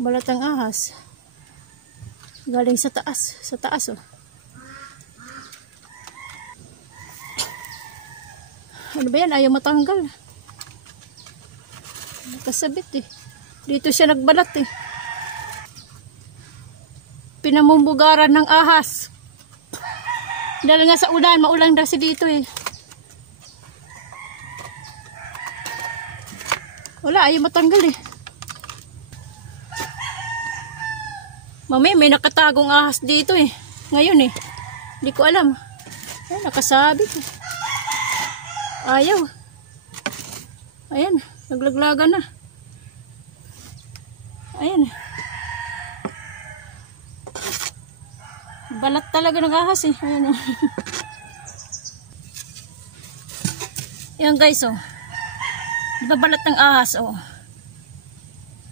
Balat ng ahas. Galing sa taas. Sa taas oh. Ano ba yan? Ayaw matanggal. Nakasabit eh. Dito siya nagbalat eh. Pinamumbugaran ng ahas. Dahil nga sa ulan, maulan kasi dito eh. Wala, ayaw matanggal eh. Mamaya may nakatagong ahas dito eh. Ngayon eh. Hindi ko alam. Ay, nakasabit eh. Ayaw. Ayan, naglaglagan na. Ayan. Balat talaga ng ahas eh. Ayan. Ayan guys oh. Diba balat ng ahas oh.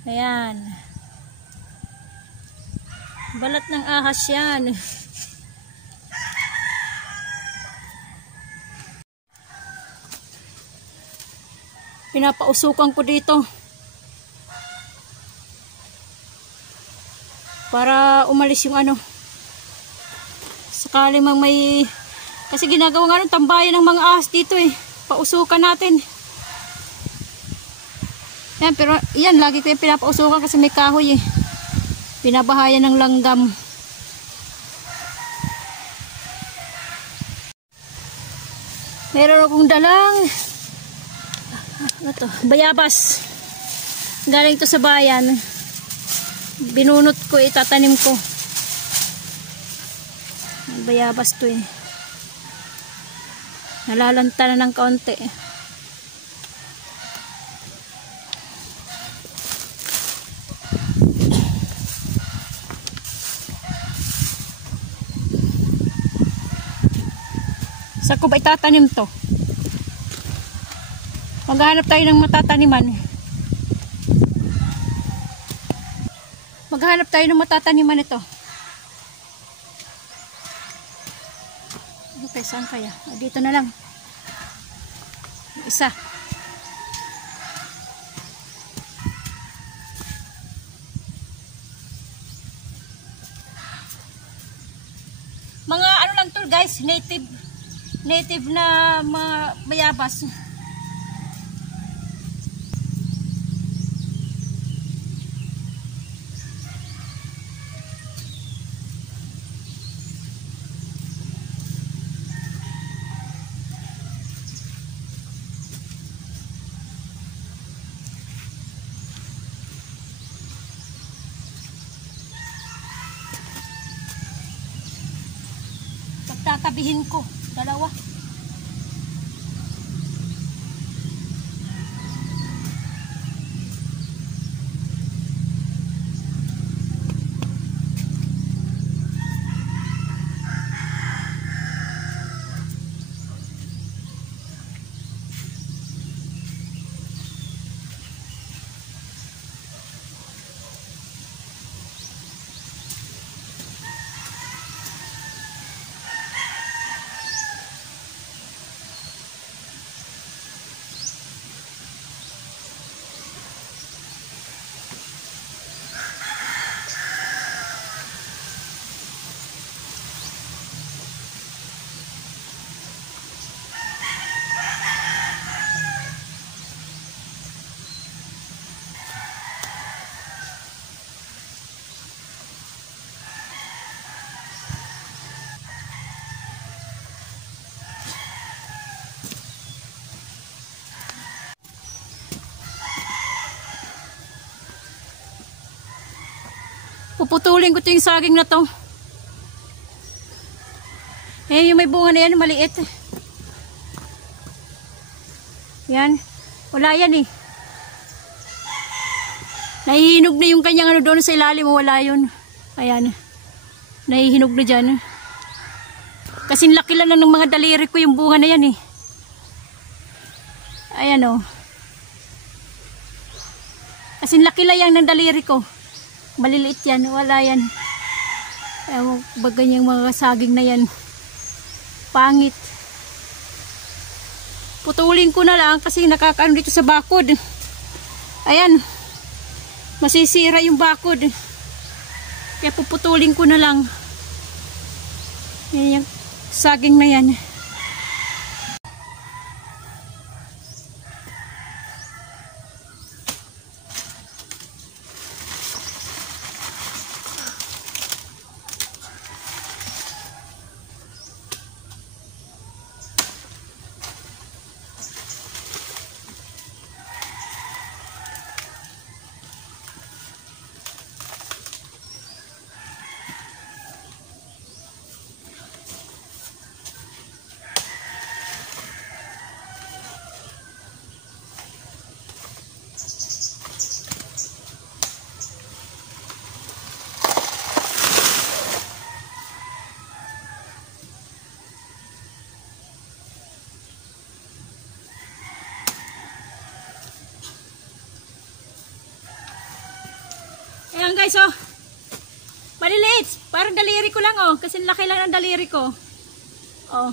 Ayan. Balat ng ahas yan. Pinapausukan ko dito. Para umalis yung ano. Sakali mang may... Kasi ginagawa nga ng tambayan ng mga ahas dito eh. Pausukan natin. Yan, pero yan, lagi ko yung pinapausukan kasi may kahoy eh. Pinabahayan ng langgam. Meron akong dalang ano to, bayabas. Galing to sa bayan. Binunot ko, itatanim ko. Bayabas to eh. Nalalanta na ng kaunti eh. Saan ko ba itatanim to? Maghanap tayo ng matataniman. Maghanap tayo ng matataniman ito. Okay, saan kaya? Dito na lang. Isa. Mga ano lang to guys, native na mga bayabas. Pagtatabihin ko, dalawa. Puputulin ko ito yung saging na to. Eh, yung may bunga na yan, maliit. Yan. Wala yan eh. Nahihinog na yung kanyang ano doon sa ilalim. Wala yun. Ayan. Nahihinog na dyan. Kasing laki lang ng mga daliri ko yung bunga na yan eh. Ayan o. Kasing laki lang yan ng daliri ko. Maliliit yan, wala yan. Ewan, baga niyang mga saging na yan. Pangit. Putulin ko na lang kasi nakakaano dito sa bakod. Ayan. Masisira yung bakod. Kaya puputulin ko na lang. Yan yung saging na yan. Ayan guys, oh. Maliliit. Parang daliri ko lang, oh. Kasi laki lang ng daliri ko. Oh.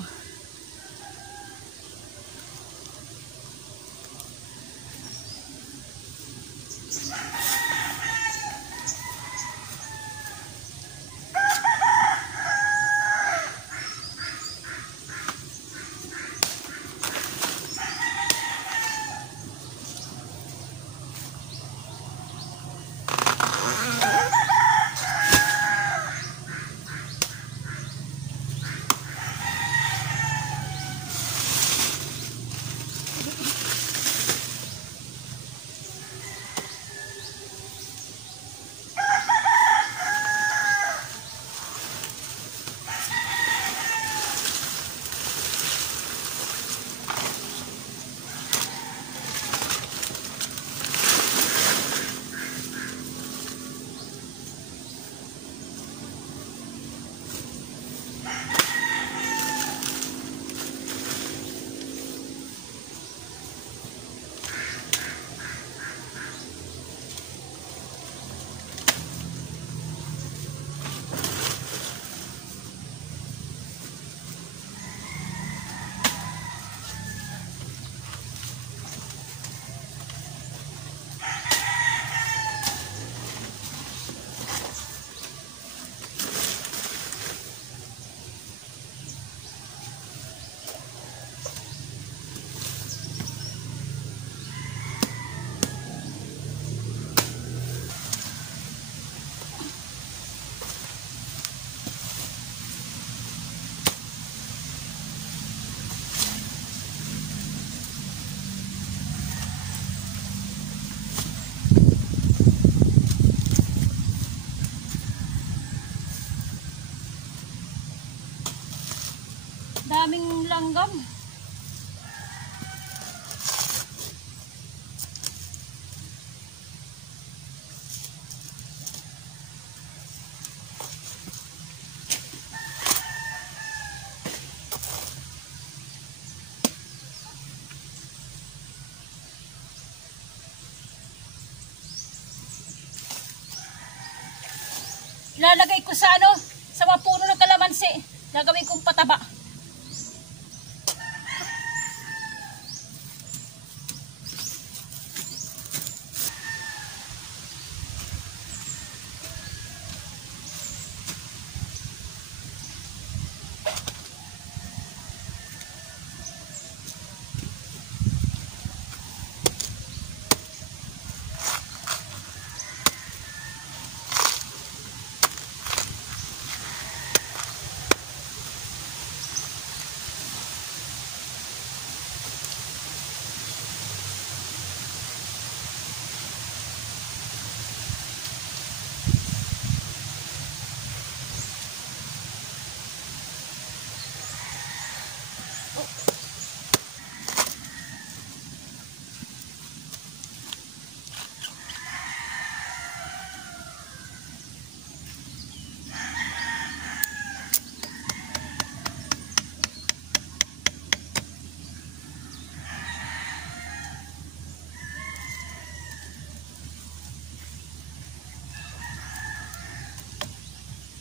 Daming langgam. Ilalagay ko sa sa mga puno ng kalamansi. Gagawin kong pataba.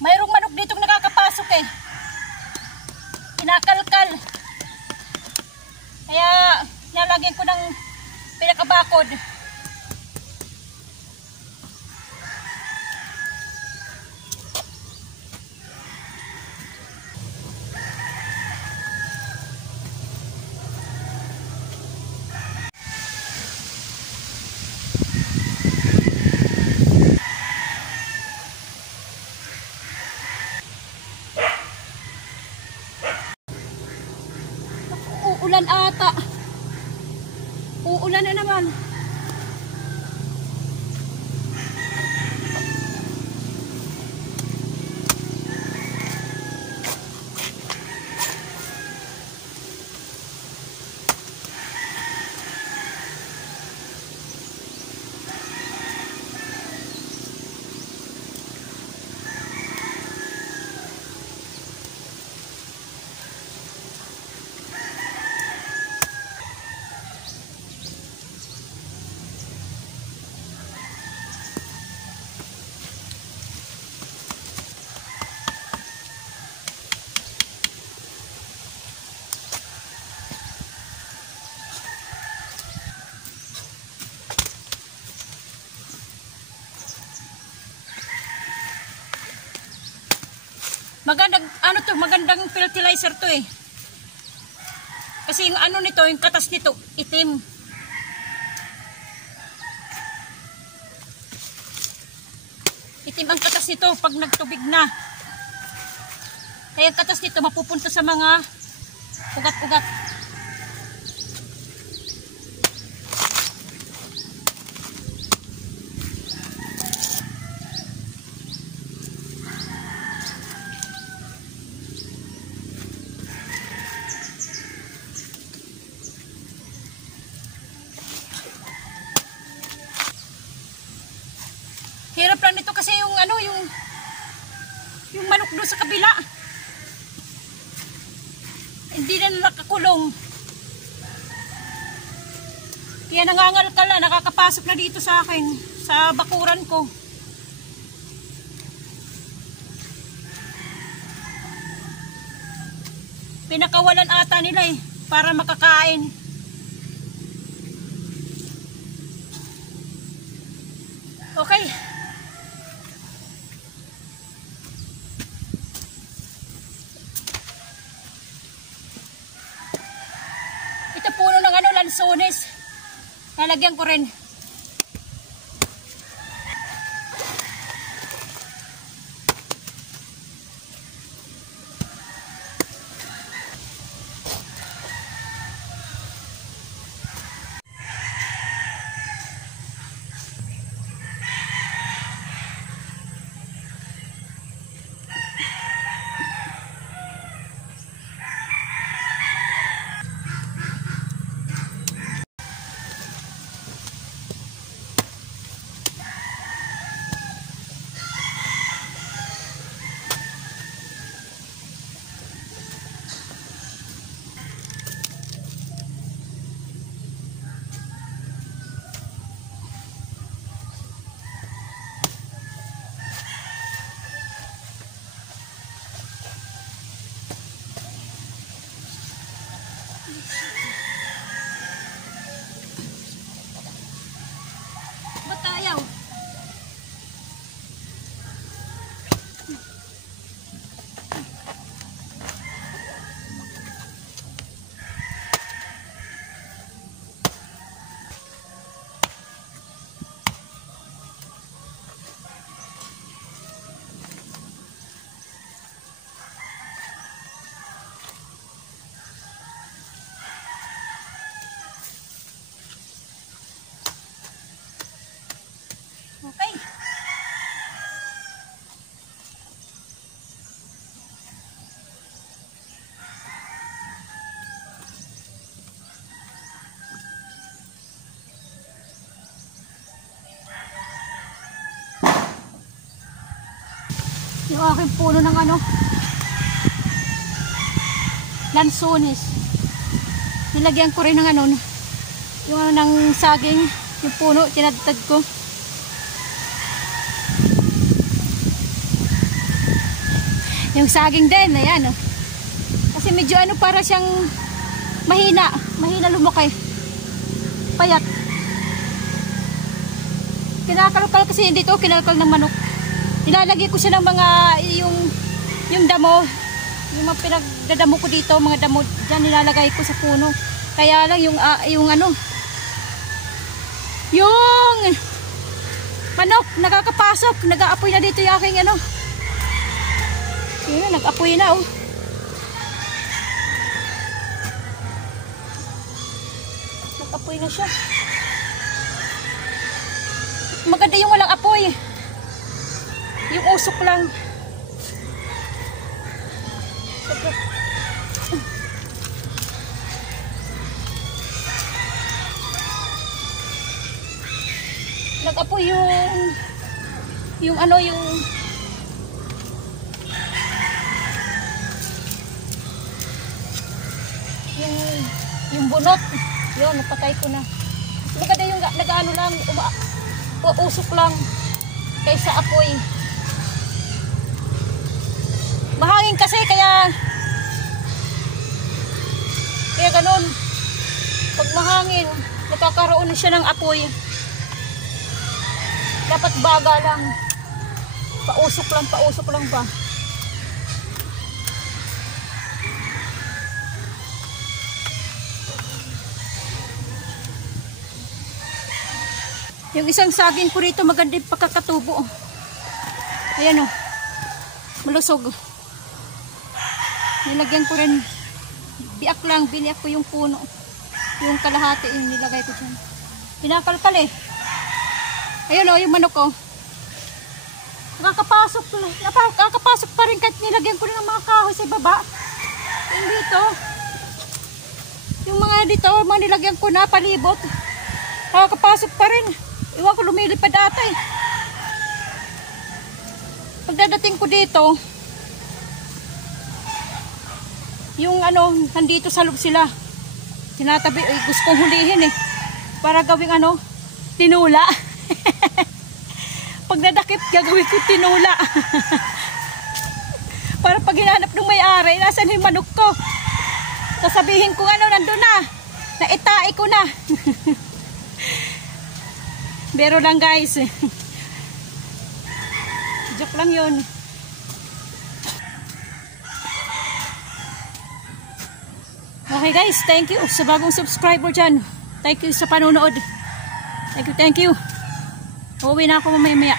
Mayroong manok ditong nakakapasok eh. Kinakalkal. Kaya nalagyan ko ng pinakabakod. Magandang, ano to, magandang fertilizer to eh. Kasi yung ano nito, yung katas nito, itim. Itim ang katas nito pag nagtubig na. Kaya ang katas nito mapupunta sa mga ugat-ugat. Hirap lang nito kasi yung ano, yung manok doon sa kabila. Hindi na nakakulong. Kaya nangangalkala, nakakapasok na dito sa akin, sa bakuran ko. Pinakawalan ata nila eh, para makakain. Okay. Ito puno ng ano, lansones. Lalagyan ko rin. Ba't ayaw? Okay. Yung aking puno ng ano, lansones. Nilagyan ko rin ng ano, yung ano ng saging, yung puno, tinadtad ko. Yung saging din, ayan oh. Kasi medyo ano, para siyang mahina lumaki. Payat. Kinakalkal kasi dito, kinalkal ng manok. Nilalagay ko siya ng mga, yung damo, yung mga pinagdadamo ko dito, mga damo, dyan nilalagay ko sa puno. Kaya lang yung ano, yung manok, nakakapasok, nag-aapoy na dito yung aking ano. Yun, nag-apoy na oh. Nag-apoy na siya. Maganda yung walang apoy. Yung usok lang. Nag-apoy yung ano, yung bunot. Yun, napatay ko na. Maganda yung nag-ano lang, usok lang kaysa apoy. Mahangin kasi kaya ganun. Pag mahangin, nagkakaroon na siya ng apoy. Dapat baga lang. Pausok lang pa. Yung isang saging ko rito maganda yung pagkakatubo. Ayan o. Malusog. Nilagyan ko rin. Biak lang. Biniak ko yung puno. Yung kalahati yung nilagay ko dyan. Pinakalkal eh. Ayun o, yung manok ko. Nakakapasok pa rin kahit nilagyan ko rin ng mga kahoy sa baba. Yung dito. Yung mga dito, mga nilagyan ko na palibot. Nakakapasok pa rin. Iwan ko lumilipad ata eh. Pagdadating ko dito, yung ano, nandito sa loob sila. Tinatabi, gusto kong hulihin eh. Para gawing ano, tinula. Pag nadakip, gagawin ko tinula. Para pag hinanap ng may-ari, nasan yung manok ko? Sasabihin ko ano, nandun na. Naitai ko na. Pero lang guys. Joke lang yun. Okay guys, thank you sa bagong subscriber dyan. Thank you sa panonood. Thank you. Uuwi na ako mamaya-maya.